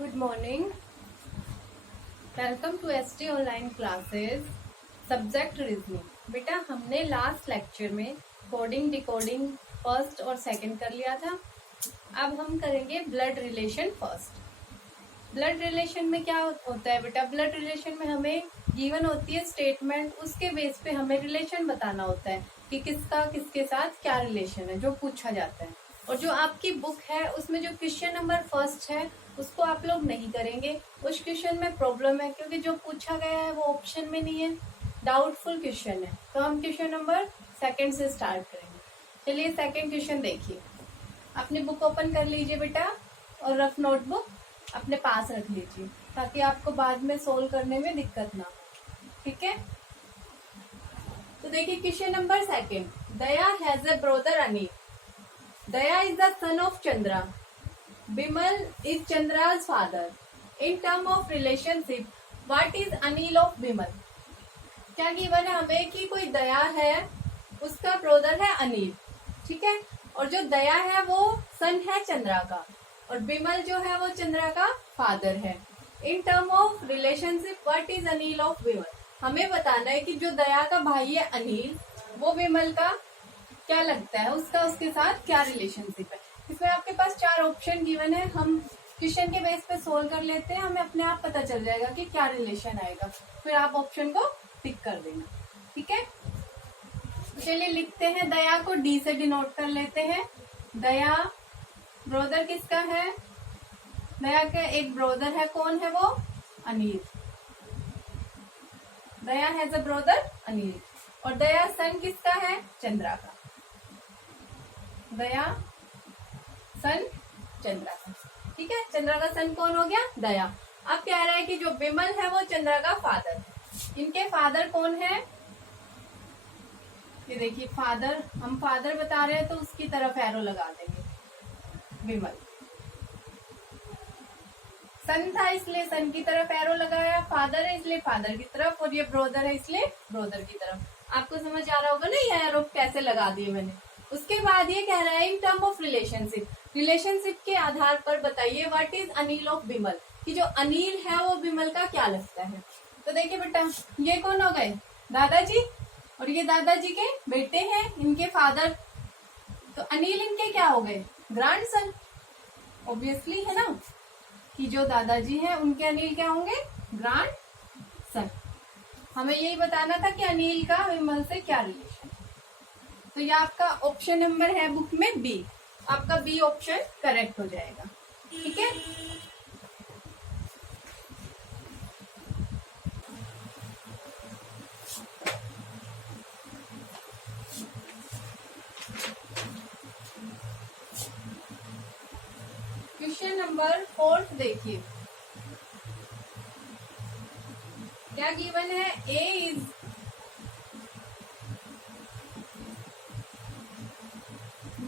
Good morning. Welcome to ST online classes. Subject reasoning. बेटा हमने last lecture में coding decoding first और second कर लिया था। अब हम करेंगे blood relation first. Blood relation में क्या होता है बेटा? ब्लड रिलेशन में हमें गिवन होती है स्टेटमेंट, उसके बेस पे हमें रिलेशन बताना होता है कि किसका किसके साथ क्या रिलेशन है, जो पूछा जाता है। और जो आपकी बुक है उसमें जो क्वेश्चन नंबर फर्स्ट है उसको आप लोग नहीं करेंगे। उस क्वेश्चन में प्रॉब्लम है क्योंकि जो पूछा गया है वो ऑप्शन में नहीं है, डाउटफुल क्वेश्चन है। तो हम क्वेश्चन नंबर सेकंड से स्टार्ट करेंगे। चलिए सेकंड क्वेश्चन देखिए। अपनी बुक ओपन कर लीजिए बेटा और रफ नोटबुक अपने पास रख लीजिए ताकि आपको बाद में सोल्व करने में दिक्कत ना हो। ठीक है, तो देखिए question number second. Daya has a brother Anil. Daya is the son of Chandra. Bimal is Chandra's father. In term of relationship, what is Anil of Bimal? क्या गिवन है हमें कि कोई दया है, उसका ब्रदर है अनिल, ठीक है, और जो दया है वो सन है चंद्रा का, और बिमल जो है वो चंद्रा का फादर है। In term of relationship what is Anil of Bimal? हमें बताना है कि जो दया का भाई है अनिल, वो बिमल का क्या लगता है, उसका उसके साथ क्या रिलेशनशिप है। इसमें आपके पास चार ऑप्शन गिवन है, हम क्वेश्चन के बेस पे सोल्व कर लेते हैं, हमें अपने आप पता चल जाएगा कि क्या रिलेशन आएगा, फिर आप ऑप्शन को टिक कर देना। ठीक है, तो चलिए लिखते हैं। दया को डी से डिनोट कर लेते हैं। दया ब्रदर किसका है? दया का एक ब्रदर है, कौन है वो? अनिल। दया हैज अ ब्रदर अनिल। और दया सन किसका है? चंद्रा का। दया सन चंद्रा का, ठीक है। चंद्रा का सन कौन हो गया? दया। अब कह रहा है कि जो बिमल है वो चंद्रा का फादर है। इनके फादर कौन है? ये देखिए फादर, हम फादर बता रहे हैं तो उसकी तरफ एरो लगा देंगे। बिमल सन था इसलिए सन की तरफ एरो लगाया, फादर है इसलिए फादर की तरफ, और ये ब्रदर है इसलिए ब्रदर की तरफ। आपको समझ आ रहा होगा ना ये एरो कैसे लगा दिए मैंने। उसके बाद ये कह रहा है in term of relationship, relationship के आधार पर बताइए what is Anil of Bimal, कि जो अनिल है वो बिमल का क्या लगता है। तो देखिए बेटा ये कौन हो गए? दादाजी, और ये दादाजी के बेटे हैं, इनके फादर। तो अनिल इनके क्या हो गए? Grand son. ऑब्वियसली है ना कि जो दादाजी हैं उनके अनिल क्या होंगे? Grand son. हमें यही बताना था कि अनिल का विमल से क्या रिलेशन। तो ये आपका ऑप्शन नंबर है बुक में बी, आपका बी ऑप्शन करेक्ट हो जाएगा। ठीक है, क्वेश्चन नंबर फोर्थ देखिए क्या गिवन है। ए is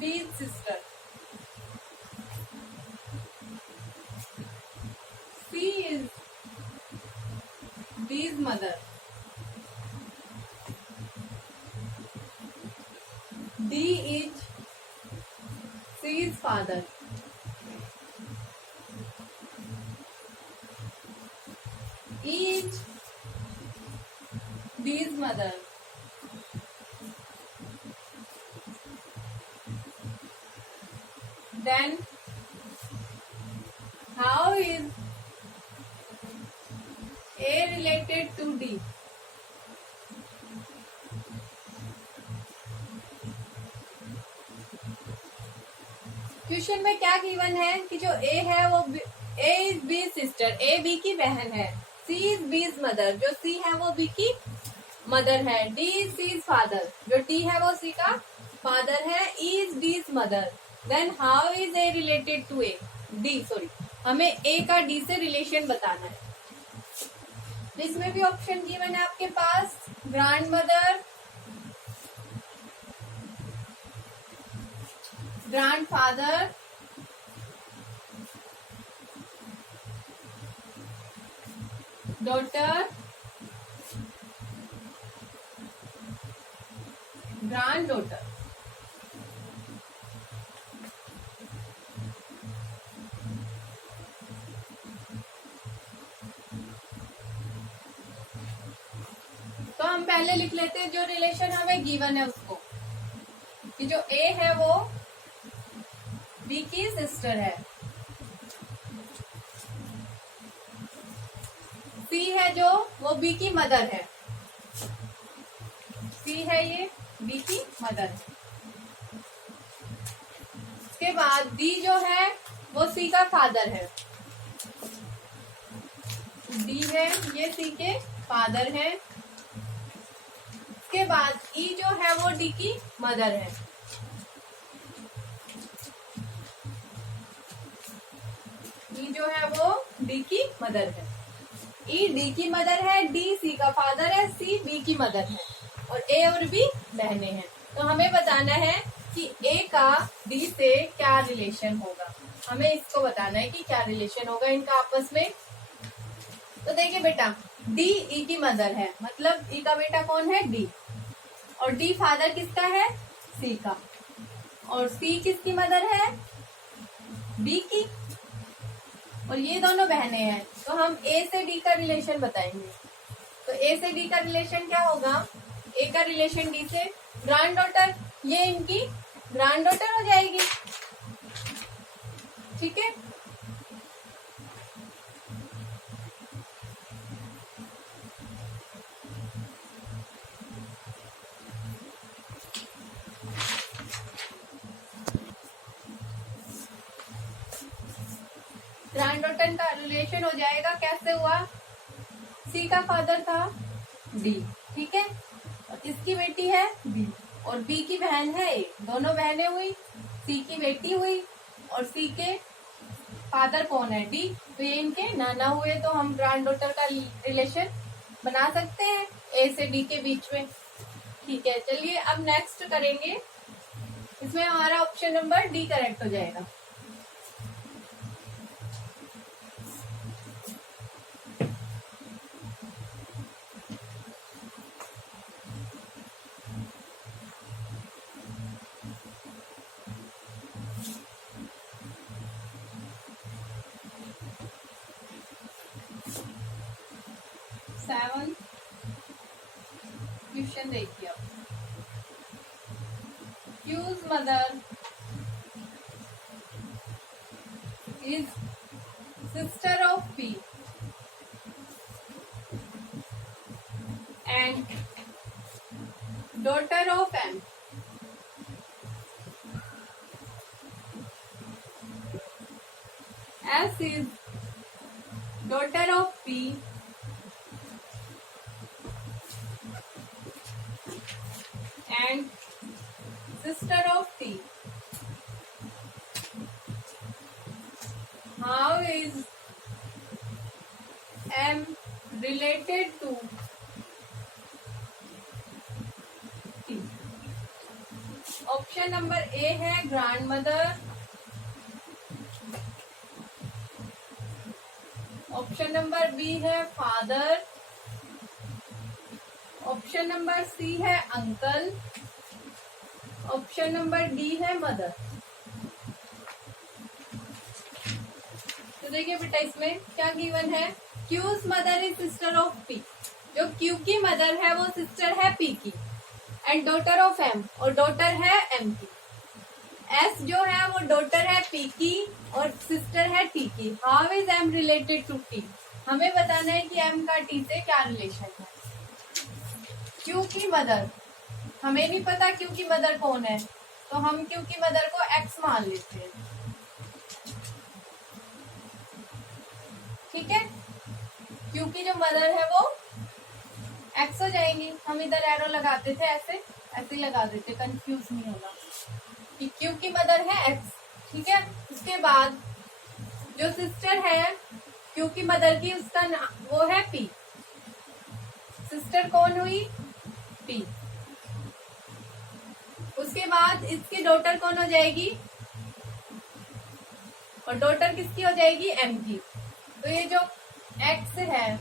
B's sister. C is B's mother. D is C's father. E is B's mother. Then how is A related to D? Question में क्या गिवन है कि जो A है वो A is B sister, A B की बहन है। C is B's मदर, जो C है वो B की मदर है। D is C's फादर, जो D है वो C का फादर है। E is D's mother. Then how is A related to A? D, sorry, हमें ए का डी से रिलेशन बताना है। इसमें भी ऑप्शन गिवन है आपके पास, grandmother, grandfather, daughter, granddaughter. हम पहले लिख लेते हैं जो रिलेशन हमें गिवन है उसको, कि जो ए है वो बी की सिस्टर है, सी है जो वो बी की मदर है, सी है ये बी की मदर है। उसके बाद डी जो है वो सी का फादर है, डी है ये सी के फादर है। उसके बाद ई जो है वो डी की मदर है, ई जो है वो डी की मदर है, ई डी की मदर है, डी सी का फादर है, सी बी की मदर है और ए और बी बहने हैं। तो हमें बताना है कि ए का डी से क्या रिलेशन होगा, हमें इसको बताना है कि क्या रिलेशन होगा इनका आपस में। तो देखिए बेटा, डी ई की मदर है, मतलब ई का बेटा कौन है, डी, और डी फादर किसका है, सी का, और सी किसकी मदर है, बी की, और ये दोनों बहनें हैं। तो हम ए से डी का रिलेशन बताएंगे। तो ए से डी का रिलेशन क्या होगा, ए का रिलेशन डी से, ग्रैंड डॉटर, ये इनकी ग्रैंड डॉटर हो जाएगी, ठीक है। ग्रैंड डॉटर का रिलेशन हो जाएगा, कैसे हुआ, सी का फादर था डी, ठीक है, और इसकी बेटी है बी, और बी की बहन है ए, दोनों बहनें हुई, सी की बेटी हुई, और सी के फादर कौन है, डी, तो ये इनके नाना हुए। तो हम ग्रैंड डॉटर का रिलेशन बना सकते हैं ए से डी के बीच में, ठीक है। चलिए अब नेक्स्ट करेंगे, इसमें हमारा ऑप्शन नंबर डी करेक्ट हो जाएगा। क्वेश्चन देखिए, Q's mother is sister of P and daughter of M. S is daughter of P and sister of T. How is M related to T? Option number A है grandmother, option number B है father, option number C है uncle, option number D है mother. तो देखिए बेटा, इसमें क्या given है, Q's mother is sister of P, जो क्यू की मदर है वो सिस्टर है पी की, एंड डॉटर ऑफ एम, और डॉटर है एम की। एस जो है वो डॉटर है पी की और सिस्टर है टी की। How is M related to T, हमें बताना है कि एम का टी से क्या रिलेशन है। क्यू की मदर, हमें नहीं पता क्यू की मदर कौन है, तो हम क्यू की मदर को एक्स मान लेते हैं, ठीक है। क्यू की जो मदर है वो एक्स हो जाएंगी, हम इधर एरो लगाते थे, ऐसे ऐसे लगा देते, कंफ्यूज नहीं होगा कि क्यू की मदर है एक्स, ठीक है। उसके बाद जो सिस्टर है क्यू की मदर की, उसका वो है पी, सिस्टर कौन हुई, पी। उसके बाद इसकी डॉटर कौन हो जाएगी, और डॉटर किसकी हो जाएगी, एम की। तो ये जो एक्स है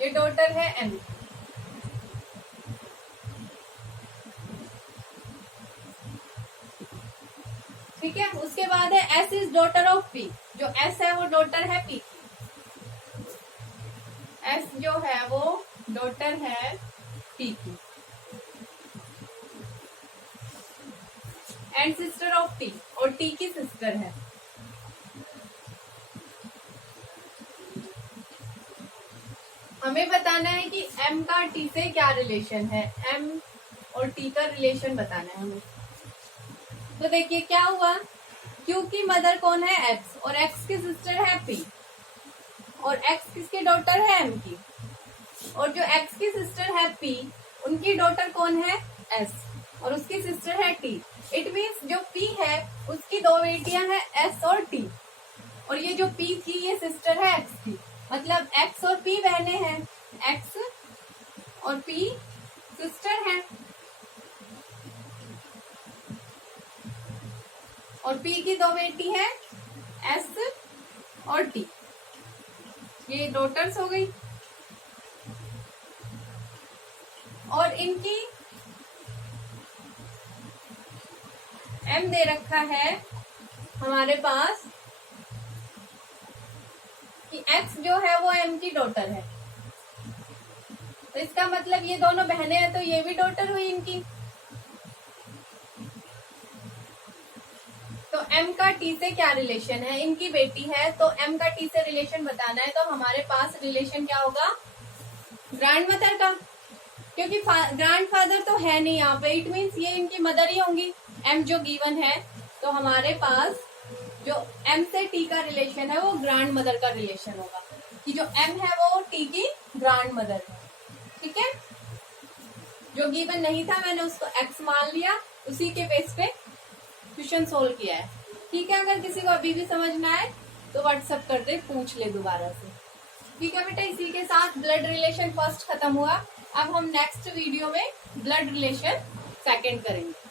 ये डॉटर है एम की, ठीक है। उसके बाद है S is daughter of P, जो एस है वो डॉटर है पी की, एस जो है वो डॉटर है पी की एंड सिस्टर ऑफ टी, और टी की सिस्टर है। हमें बताना है कि एम का टी से क्या रिलेशन है, एम और टी का रिलेशन बताना है हमें। तो देखिए क्या हुआ, क्यू की मदर कौन है, एक्स, और एक्स की सिस्टर है पी, और एक्स किसकी डॉटर है, एम की, और जो एक्स की सिस्टर है पी उनकी डॉटर कौन है, एस, और उसकी सिस्टर है टी। इट मीन्स जो पी है उसकी दो बेटियां हैं एस और टी, और ये जो पी थी ये सिस्टर है एक्स की, मतलब एक्स और पी बहनें हैं, एक्स और पी सिस्टर हैं, और पी की दो बेटी है एस और टी, ये डॉटर्स हो गई। और इनकी एम दे रखा है हमारे पास कि एक्स जो है वो एम की डॉटर है, तो इसका मतलब ये दोनों बहनें हैं तो ये भी डॉटर हुई इनकी। तो एम का टी से क्या रिलेशन है, इनकी बेटी है तो एम का टी से रिलेशन बताना है, तो हमारे पास रिलेशन क्या होगा, ग्रैंड मदर का, क्योंकि ग्रैंड फादर तो है नहीं यहाँ पे, इट मीन्स ये इनकी मदर ही होंगी, एम जो गिवन है। तो हमारे पास जो एम से टी का रिलेशन है वो ग्रैंड मदर का रिलेशन होगा, कि जो एम है वो टी की ग्रैंड मदर है, ठीक है। जो गिवन नहीं था मैंने उसको एक्स मान लिया, उसी के बेस पे क्वेश्चन सोल्व किया है, ठीक है। अगर किसी को अभी भी समझ ना आए तो व्हाट्सएप कर दे, पूछ ले दोबारा से, ठीक है बेटा। इसी के साथ ब्लड रिलेशन फर्स्ट खत्म हुआ, अब हम नेक्स्ट वीडियो में ब्लड रिलेशन सेकंड करेंगे।